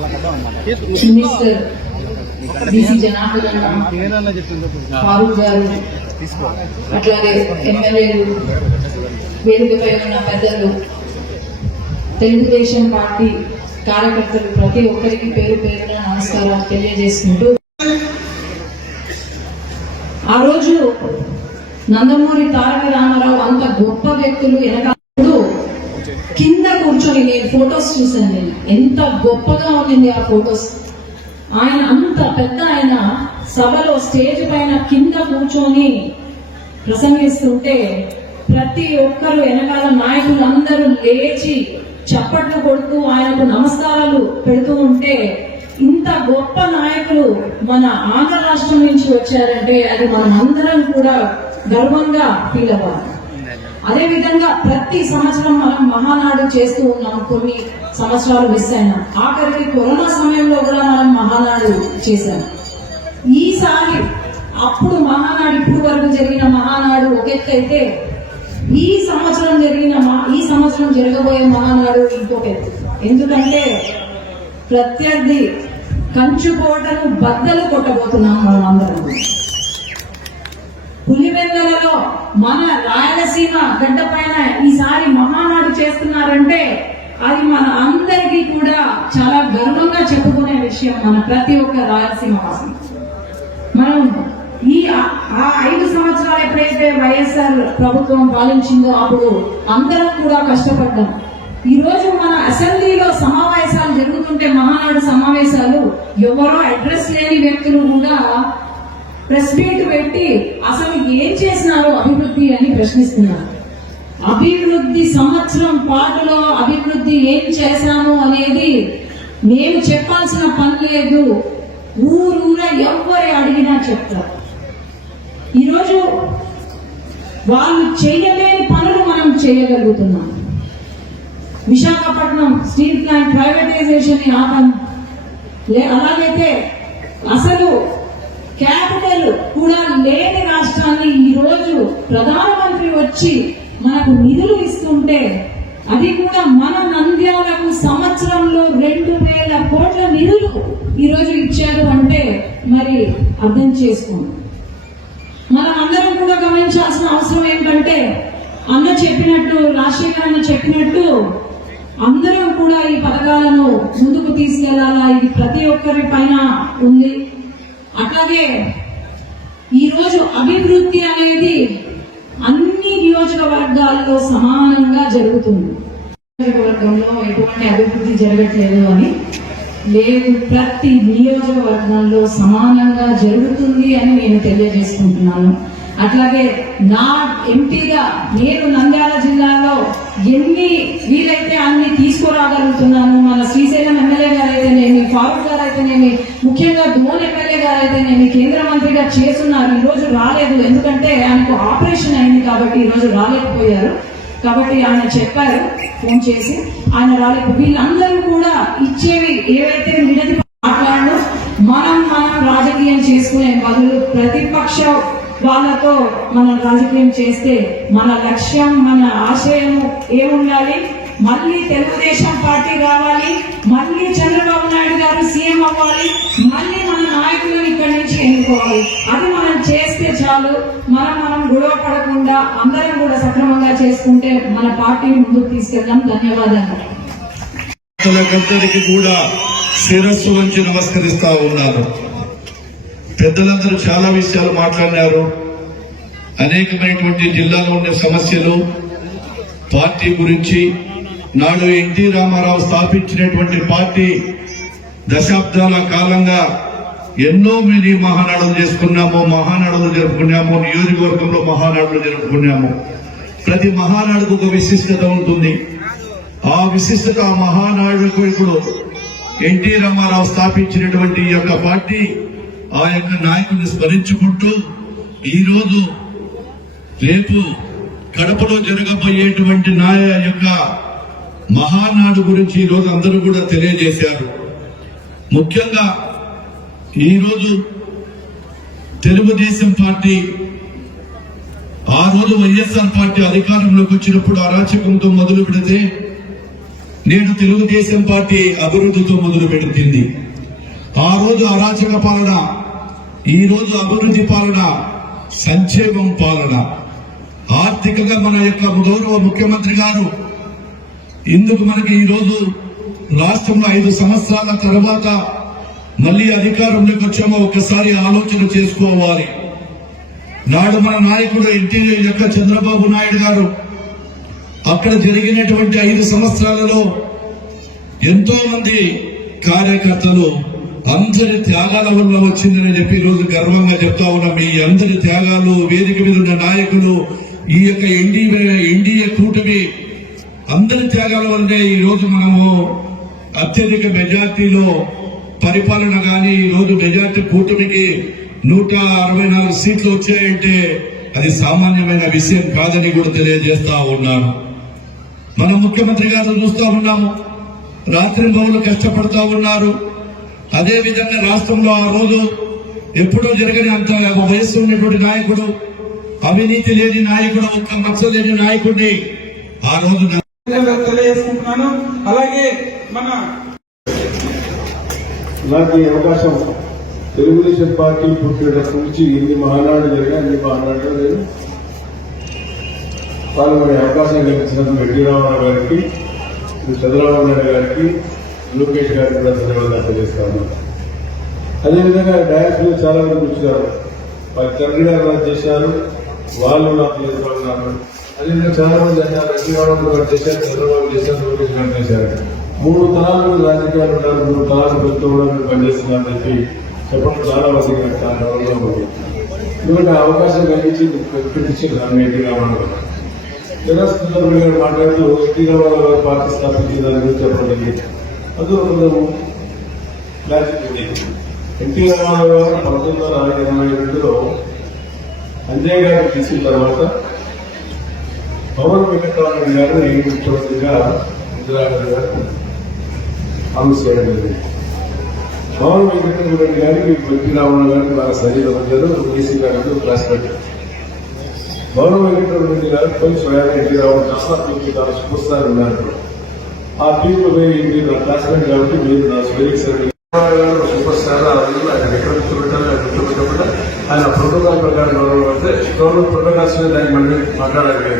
Minister BC Janardhan Farooq గారు, అట్లాగే ఎమ్మెల్యేలు, వేదికపై ఉన్న పెద్దలు, తెలుగుదేశం పార్టీ కార్యకర్తలు ప్రతి ఒక్కరికి పేరు పేరున నమస్కారాలు తెలియజేసుకుంటూ, ఆ రోజు నందమూరి తారక రామారావు అంత గొప్ప వ్యక్తులు వెనకాల కింద కూర్చొని నేను ఫొటోస్ చూశాను. నేను ఎంత గొప్పగా ఉండింది ఆ ఫొటోస్. ఆయన అంత పెద్ద ఆయన సభలో స్టేజ్ పైన కింద కూర్చొని ప్రసంగిస్తుంటే ప్రతి ఒక్కరు వెనకాల నాయకులందరూ లేచి చప్పట్లు కొడుతూ ఆయనకు నమస్కారాలు పెడుతూ ఉంటే, ఇంత గొప్ప నాయకులు మన ఆంధ్ర రాష్ట్రం నుంచి వచ్చారంటే అది మనం అందరం కూడా గర్వంగా ఫీల్ అవ్వాలి. అదేవిధంగా ప్రతి సంవత్సరం మనం మహానాడు చేస్తూ ఉన్నాం. కొన్ని సంవత్సరాలు మిస్ అయినా, ఆఖరికి కరోనా సమయంలో కూడా మనం మహానాడు చేశాం. ఈసారి అప్పుడు మహానాడు, ఇప్పుడు వరకు జరిగిన మహానాడు ఒక ఎత్తు అయితే, ఈ సంవత్సరం జరగబోయే మహానాడు ఇంకొక ఎత్తు. ఎందుకంటే ప్రత్యర్థి కంచుకోటను బద్దలు కొట్టబోతున్నాం మనం అందరం. పులివెందులలో మన రాయలసీమ గడ్డ పైన ఈసారి మహానాడు చేస్తున్నారంటే అది మన అందరికీ కూడా చాలా గర్వంగా చెప్పుకునే విషయం. మన ప్రతి ఒక్క రాయలసీమ వాసి మనం ఈ 5 సంవత్సరాలు ఎప్పుడైతే వైఎస్ఆర్ ప్రభుత్వం పాలించిందో అప్పుడు అందరం కూడా కష్టపడ్డాం. ఈ రోజు మన అసెంబ్లీలో సమావేశాలు జరుగుతుంటే, మహానాడు సమావేశాలు, ఎవరో అడ్రస్ లేని వ్యక్తులు కూడా ప్రెస్ మీట్ పెట్టి అసలు ఏం చేసినారో అభివృద్ధి అని ప్రశ్నిస్తున్నారు. అభివృద్ధి సంవత్సరం పాటులో అభివృద్ధి ఏం చేశాము అనేది నేను చెప్పాల్సిన పని లేదు. ఊరూరా ఎవరు అడిగినా చెప్తారు. ఈరోజు వాళ్ళు చేయలేని పనులు మనం చేయగలుగుతున్నాం. విశాఖపట్నం స్టీల్ ప్లాంట్ ప్రైవేటైజేషన్ ని ఆపం. అలాగైతే అసలు క్యాపిటల్ కూడా లేని రాష్ట్రాన్ని ఈ రోజు ప్రధానమంత్రి వచ్చి మనకు నిధులు ఇస్తుంటే, అది కూడా మన నంద్యాలకు సంవత్సరంలో 2000 కోట్ల నిధులు ఈరోజు ఇచ్చారు అంటే మరి అర్థం చేసుకోండి. మనం అందరం కూడా గమనించాల్సిన అవసరం ఏంటంటే, అన్న చెప్పినట్టు, రాజశేఖర్ అన్న చెప్పినట్టు అందరం కూడా ఈ పథకాలను ముందుకు తీసుకెళ్లాలా, ఇది ప్రతి ఒక్కరి పైన ఉంది. అట్లాగే ఈరోజు అభివృద్ధి అనేది అన్ని నియోజకవర్గాల్లో సమానంగా జరుగుతుంది. నియోజకవర్గంలో ఎటువంటి అభివృద్ధి జరగట్లేదు అని లేదు, ప్రతి నియోజకవర్గంలో సమానంగా జరుగుతుంది అని నేను తెలియజేసుకుంటున్నాను. అట్లాగే నా ఎంపీగా నేను నంద్యాల జిల్లాలో ఎన్ని వీలైతే అన్ని తీసుకురాగలుగుతున్నాను. మన శ్రీశైలం ఎమ్మెల్యే గారు అయితేనేమి, ఫారూక్ గారు అయితేనేమి, ముఖ్యంగా ధోన్ ఎమ్మెల్యే గారు అయితేనేమి కేంద్ర మంత్రిగా చేస్తున్నారు. ఈ రోజు రాలేదు, ఎందుకంటే ఆయనకు ఆపరేషన్ అయింది కాబట్టి ఈ రోజు రాలేకపోయారు. కాబట్టి ఆయన చెప్పారు ఫోన్ చేసి, ఆయన రాలేదు. వీళ్ళందరూ కూడా ఇచ్చేవి ఏవైతే విడది మాట్లాడు, మనం రాజకీయం చేసుకునే బదులు ప్రతిపక్ష వాళ్ళతో మనం రాజకీయం చేస్తే మన లక్ష్యం, మన ఆశయం ఏముండాలి? మళ్ళీ తెలుగుదేశం పార్టీ రావాలి, మళ్ళీ చంద్రబాబు నాయుడు గారు సీఎం అవ్వాలి, మళ్ళీ మన నాయకులను ఇక్కడి నుంచి ఎన్నుకోవాలి. అది మనం చేస్తే చాలు. మనం గొడవ పడకుండా అందరం కూడా సక్రమంగా చేసుకుంటే మన పార్టీని ముందుకు తీసుకెళ్దాం. ధన్యవాదాలు. కూడా శిరస్సు వంచి నమస్కరిస్తా ఉన్నారు. పెద్దలందరూ చాలా విషయాలు మాట్లాడినారు. అనేకమైనటువంటి జిల్లాలో ఉండే సమస్యలు, పార్టీ గురించి, నాడు ఎన్టీ రామారావు స్థాపించినటువంటి పార్టీ దశాబ్దాల కాలంగా ఎన్నో మినీ మహానాడులు చేసుకున్నాము, మహానాడులు జరుపుకున్నాము, నియోజకవర్గంలో మహానాడులు జరుపుకున్నాము. ప్రతి మహానాడుకు ఒక విశిష్టత ఉంటుంది. ఆ విశిష్టత, ఆ మహానాడుకు ఇప్పుడు ఎన్టీ రామారావు స్థాపించినటువంటి ఈ యొక్క పార్టీ ఆ యొక్క నాయకుడిని స్మరించుకుంటూ ఈరోజు రేపు కడపలో జరగబోయేటువంటి యొక్క మహానాడు గురించి ఈరోజు అందరూ కూడా తెలియజేశారు. ముఖ్యంగా ఈరోజు తెలుగుదేశం పార్టీ, ఆ రోజు వైఎస్ఆర్ పార్టీ అధికారంలోకి వచ్చినప్పుడు అరాచకంతో మొదలు పెడితే నేడు తెలుగుదేశం పార్టీ అభివృద్ధితో మొదలు పెడుతుంది. ఆ రోజు అరాచక పాలన, ఈ రోజు అభివృద్ధి పాలన, సంక్షేమం పాలన. ఆర్థికంగా మన యొక్క గౌరవ ముఖ్యమంత్రి గారు ఇందుకు మనకి ఈ రోజు రాష్ట్రంలో 5 సంవత్సరాల తర్వాత మళ్ళీ అధికారంలోకి వచ్చామో ఒకసారి ఆలోచన చేసుకోవాలి. నాడు మన నాయకుడు ఎన్టీఆర్ యొక్క చంద్రబాబు నాయుడు గారు అక్కడ జరిగినటువంటి 5 సంవత్సరాలలో ఎంతో మంది కార్యకర్తలు అందరి త్యాగాల వల్ల వచ్చిందని చెప్పి ఈ రోజు గర్వంగా చెప్తా ఉన్నాం. మీ అందరి త్యాగాలు, వేదిక మీద ఉన్న నాయకులు, ఈ యొక్క ఎన్డీఏ కూటమి అందరి త్యాగాల వల్లనే ఈ రోజు మనము అత్యధిక మెజార్టీలో పరిపాలన గాని, ఈ రోజు మెజార్టీ కూటమికి 164 సీట్లు వచ్చాయంటే అది సామాన్యమైన విషయం కాదని కూడా తెలియజేస్తా ఉన్నాను. మన ముఖ్యమంత్రి గారు చూస్తా ఉన్నాము, రాత్రి పగలు కష్టపడతా ఉన్నారు. అదే విధంగా రాష్ట్రంలో ఆ రోజు ఎప్పుడూ జరగని అంత వయస్సు ఉన్నటువంటి నాయకుడు, అవినీతి లేని నాయకుడు, ఒక్క మచ్చ లేని నాయకుడిని ఆ రోజు తెలియజేసుకుంటున్నాను. అలాగే నాకు ఈ అవకాశం తెలుగుదేశం పార్టీ పుట్టినప్పటి నుంచి ఎన్ని మహానాడు జరిగా అన్ని మహానాడు లేదు పాల్గొనే అవకాశం కల్పించినందుకు ఎన్టీ రామారావు గారికి, చంద్రబాబు నాయుడు గారికి, లోకేష్ గారికి కూడా ధన్యవాదాలు తెలియజేస్తాను. అదేవిధంగా డయాస్ లో చాలా మంది కూర్చున్నారు. వారి తండ్రి గారు నాకు చేశారు, వాళ్ళు నాకు చేస్తున్నారు. అదేవిధంగా చాలా మంది అన్నారు, ఎన్టీ రామారావు గారు చేశారు, చంద్రబాబు చేశారు, లోకేష్ గారు చేశారు. 3 తరాలు రాజకీయాలు ఉన్నారు, 3 తరాలు పెడుతూ కూడా మీరు పనిచేస్తున్నారని చెప్పి చెప్పడం చాలా మందికి నాకు చాలా గౌరవంగా ఉంది. ఎందుకంటే అవకాశం కలిగించి పెట్టించారు ఎన్టీ రామారావు గారు. జగన్ గారు మాట్లాడుతూ ఎన్టీ రామారావు గారు పార్టీ స్థాపించిన దాని గురించి చెప్పడం అందులో కొంచెం లాజిక్ ఉంది. ఎన్టీ రామారావు గారు 1922లో అంజయ్ గారిని తీసుకున్న తర్వాత పవన్ వెంకటరామరెడ్డి గారిని ముఖ్యమంత్రిగా ఇందిరాగాంధీ గారు అనౌన్స్ చేయడం జరిగింది. పవన్ వెంకటరామరెడ్డి గారికి ఎన్టీ రామారావు గారికి బాగా సన్నిహితం వచ్చారు. ఏసీ గారు క్లాస్మేట్. పవన్ వెంకటరామరెడ్డి గారు పోయి స్వయాన్ని ఎన్టీ రామారావు చాలా సూపర్ స్టార్ ఉన్నారు. ఆ టీంలో పోయి నా క్లాస్మేట్ కాబట్టి మీరు నా స్పెలింగ్ సూపర్ స్టార్ ఆయన ఎక్కడ కూర్చోబెట్టాలి, ఆయన కూర్చోబెట్టకుండా ఆయన ప్రోటోకాల్ ప్రకారం గౌరవపడితే గవర్నమెంట్ ప్రోటోకాల్స్ మీద ఆయన మళ్ళీ మాట్లాడాలి.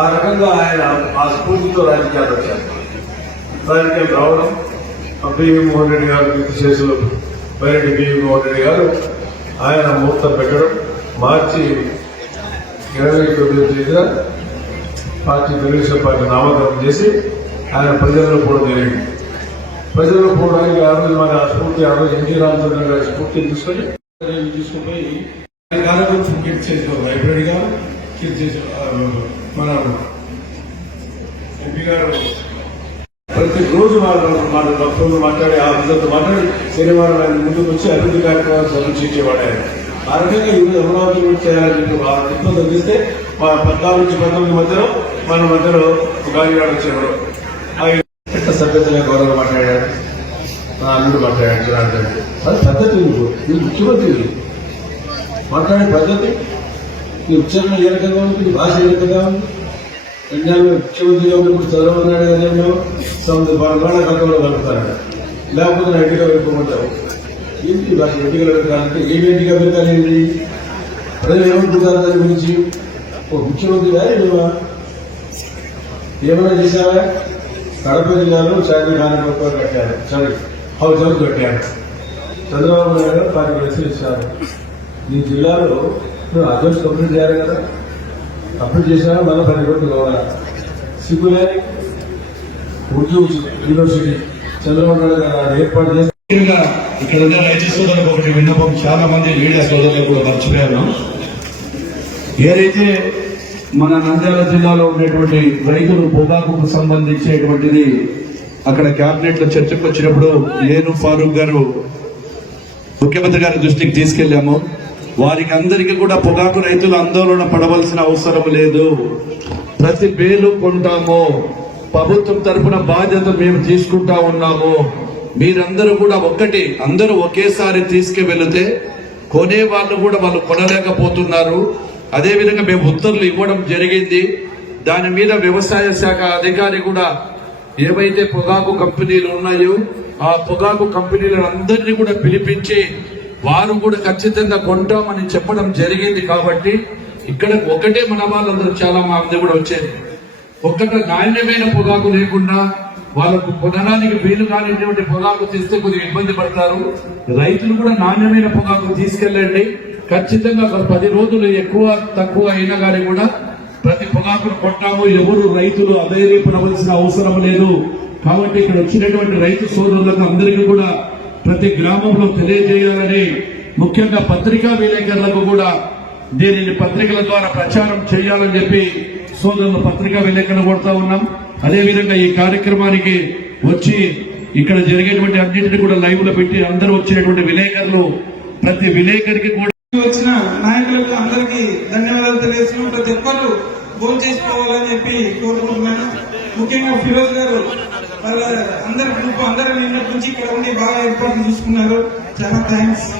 ఆ రకంగా ఆయన ఆ స్ఫూర్తితో రాజకీయాలు వచ్చారు. రాజకీయాలు రావడం పివి మోహన్ రెడ్డి గారు కీర్తిశేషులు బైరెడ్డి పివి మోహన్ రెడ్డి గారు ఆయన ముహూర్తం పెట్టడం, మార్చి 29వ తేదీన పార్టీ తెలుగుదేశం పార్టీ నామకరణం చేసి ఆయన ప్రజల్లో పోవడం జరిగింది. ప్రజల్లో పోవడానికి ఆ రోజు మన స్ఫూర్తి, ఆ రోజు ఎన్టీ రామచంద్ర గారి స్ఫూర్తిని తీసుకుపోయి కార్యక్రమం కీర్తిశేషులు లైబ్రరీ గారు, కీర్తిశేషులు మన ఎంపీ గారు ప్రతి రోజు మన భక్తులు మాట్లాడి ఆ అందరితో మాట్లాడి శనివారం ఆయన ముందుకు వచ్చి అభివృద్ధి కార్యక్రమాలు సమీక్షించేవాడు ఆయన. ఆ రకంగా ఈరోజు అమరావతి కూడా చేయాలని చెప్పి ఇంట్లో తగ్గిస్తే 14 నుంచి 19 మధ్యలో మన మధ్యలో గాలిగాడు వచ్చేవాడు. ఎంత సభ్యతగా గౌరవం మాట్లాడాడు, నా అల్లుడు మాట్లాడాడు. అది పద్ధతి. ఇది ముఖ్యమంత్రి మాట్లాడే పద్ధతి, ఈ ఉచ్చారణ ఏ రకంగా ఉంది, ఈ భాష ఏ రకంగా ఉంది. ఎన్నిళ్ళు ముఖ్యమంత్రిగా ఉన్నప్పుడు చంద్రబాబు నాయుడు గారేమో బంగాళాఖాతంలో కలుపుతారట, లేకపోతే ఎన్నికలు వెళ్ళిపోమంటారు. ఏంటి భాష ఎన్నికలు వెళ్ళాలంటే ఏమి ఎన్నికలు వెళ్ళాలి, ప్రజలు ఏమనుకుంటారు దాని గురించి. ముఖ్యమంత్రి గారు ఏమైనా చేశారా? కడప జిల్లాలో శాంతి కార్యక్రమాలు కట్టారు, హౌస్ కట్టారు. చంద్రబాబు నాయుడు గారు 10 లక్షలు ఇచ్చారు. ఈ జిల్లాలో అడ్వాన్స్ కంప్లీట్ చేయాలి కదా, కంప్లీట్ చేసినా మళ్ళీ 10 కోట్లు కావాలా? సిగ్గులే. ఉర్దూ యూనివర్సిటీ చంద్రబాబు నాయుడు గారు ఏర్పాటు చేసి ఇక్కడ ఉన్న రైతు సోదరులకు ఒకటి విన్నపం, చాలా మంది మీడియా సోదరులు కూడా మర్చిపోయాను. ఏదైతే మన నంద్యాల జిల్లాలో ఉండేటువంటి రైతులు పొగాకుకు సంబంధించేటువంటిది అక్కడ కేబినెట్ లో చర్చకు వచ్చినప్పుడు నేను ఫారూక్ గారు ముఖ్యమంత్రి గారి దృష్టికి తీసుకెళ్లాము. వారికి అందరికీ కూడా పొగాకు రైతులు ఆందోళన పడవలసిన అవసరం లేదు. ప్రతి బేలు కొంటాము, ప్రభుత్వం తరఫున బాధ్యత మేము తీసుకుంటా ఉన్నాము. మీరందరూ కూడా అందరూ ఒకేసారి తీసుకువెళితే కొనే వాళ్ళు కూడా వాళ్ళు కొనలేకపోతున్నారు. అదేవిధంగా మేము ఉత్తర్వులు ఇవ్వడం జరిగింది. దాని మీద వ్యవసాయ శాఖ అధికారి కూడా ఏవైతే పొగాకు కంపెనీలు ఉన్నాయో ఆ పొగాకు కంపెనీలందరినీ కూడా పిలిపించి వారు కూడా ఖచ్చితంగా కొంటామని చెప్పడం జరిగింది. కాబట్టి ఇక్కడ ఒకటే మన వాళ్ళందరూ చాలా మంది కూడా వచ్చేది, ఒక్కట నాణ్యమైన పొగాకు లేకుండా వాళ్ళకు కొనడానికి వీలు కానిటువంటి పొగాకు తీస్తే కొద్దిగా ఇబ్బంది పడతారు. రైతులు కూడా నాణ్యమైన పొగాకు తీసుకెళ్ళండి. ఖచ్చితంగా 10 రోజులు ఎక్కువ తక్కువ అయినా కానీ కూడా ప్రతి పొగాకును కొట్టాము. ఎవరు రైతులు అధైర్యపడవలసిన అవసరం లేదు. కాబట్టి ఇక్కడ వచ్చినటువంటి రైతు సోదరులకు అందరికీ కూడా ప్రతి గ్రామంలో తెలియజేయాలని, ముఖ్యంగా పత్రికా విలేకరులకు కూడా దీనిని పత్రికల ద్వారా ప్రచారం చేయాలని చెప్పి సోదరులు పత్రికా విలేకరులు కొడతా ఉన్నాం. అదేవిధంగా ఈ కార్యక్రమానికి వచ్చి ఇక్కడ జరిగేటువంటి అన్నింటినీ కూడా లైవ్ లో పెట్టి అందరూ వచ్చినటువంటి విలేకరులు ప్రతి విలేకరికి కూడా వచ్చిన నాయకులకు అందరికీ ధన్యవాదాలు తెలియజేస్తున్నాం. ప్రతి ఒక్కరు భోజనం చేసుకోవాలని చెప్పి కోరుకుంటున్నాను. ముఖ్యంగా ఫిరోజ్ గారు వాళ్ళ అందరి గ్రూప్ అందరి నిన్నటి నుంచి ఇక్కడ ఉండి బాగా ఏర్పాట్లు చూసుకున్నారు. చాలా థ్యాంక్స్.